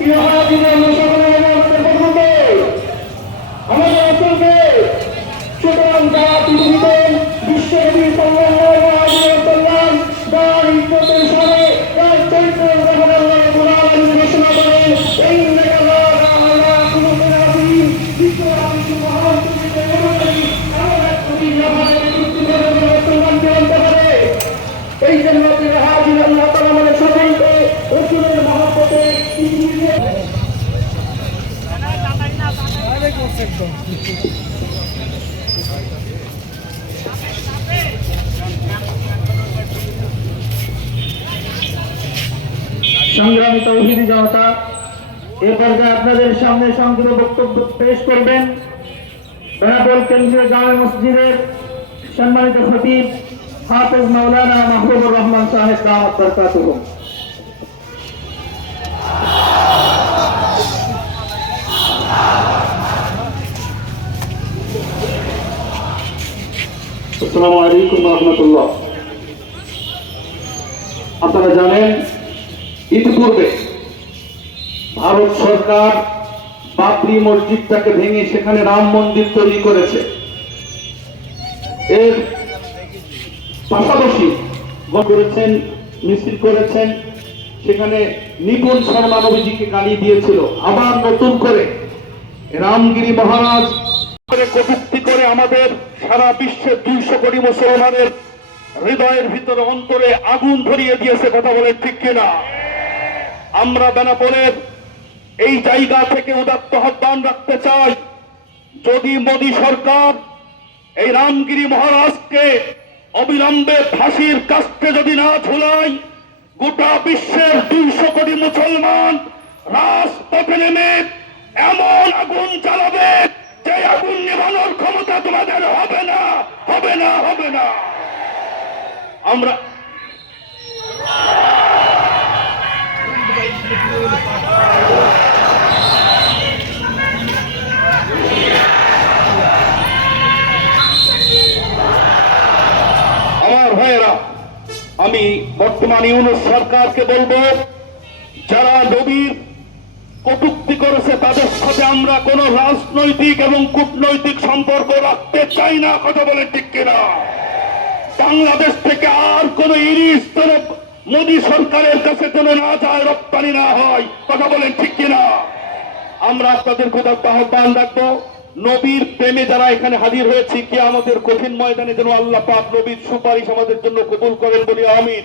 You have সংগ্রামী তৌহিদি জনতা, এ পর্যায়ে আপনাদের সামনে সংক্ষিপ্ত বক্তব্য পেশ করবেন। বেনাপোল কেন্দ্রীয় জামে মসজিদের সম্মানিত খতিব হাফেজ মাওলানা মাহবুবুর রহমান সাহেব দাওয়াত বরকাতুহ। আসসালামু আলাইকুম রহমতুল্লাহ। আপনারা জানেন, ইতিপূর্বে ভারত সরকার বাবরি মসজিদটাকে ভেঙে সেখানে রাম মন্দির তৈরি করেছে। এর পাশাপাশি করেছেন, মিছিল করেছেন, সেখানে নিপুণ শর্মা নবীজিকে গালি দিয়েছিল। আবার নতুন করে রামগিরি মহারাজ করে কটুক্তি করে আমাদের সারা বিশ্বের দুইশো কোটি মুসলমানের হৃদয়ের ভিতরে অন্তরে আগুন ধরিয়ে দিয়েছে কথা বলে ঠিক কিনা? আমরা বেনাপোলের এই জায়গা থেকে উদাত্ত আহ্বান রাখতে চাই। যদি মোদী সরকার এই রামগিরি মহারাজকে অবিলম্বে ফাঁসির কাস্তে যদি না ঝুলায়, গোটা বিশ্বের দুইশো কোটি মুসলমান রাজপথে নেমে এমন আগুন জ্বালাবে যে আগুন নেভানোর ক্ষমতা তোমাদের হবে না হবে না হবে না। আমরা আমার ভাইয়েরা, আমি বর্তমান ইউনুস সরকারকে বলব, যারা নবীর কটুক্তি করেছে তাদের সাথে আমরা কোন রাজনৈতিক এবং কূটনৈতিক সম্পর্ক রাখতে চাই না, কথা বলে ঠিক কিনা? বাংলাদেশ থেকে আর কোন ইলিশ যেন মোদী সরকারের কাছে যেন না যায়, রপ্তানি না হয়, কথা বলেন ঠিক কিনা? আমরা আপনাদের কোথাও আহ্বান রাখব, নবীর প্রেমে যারা এখানে হাজির হয়েছে কি আমাদের কঠিন ময়দানে যেন আল্লাহ পাক নবীর সুপারিশ আমাদের জন্য কবুল করেন বলি, আমিন।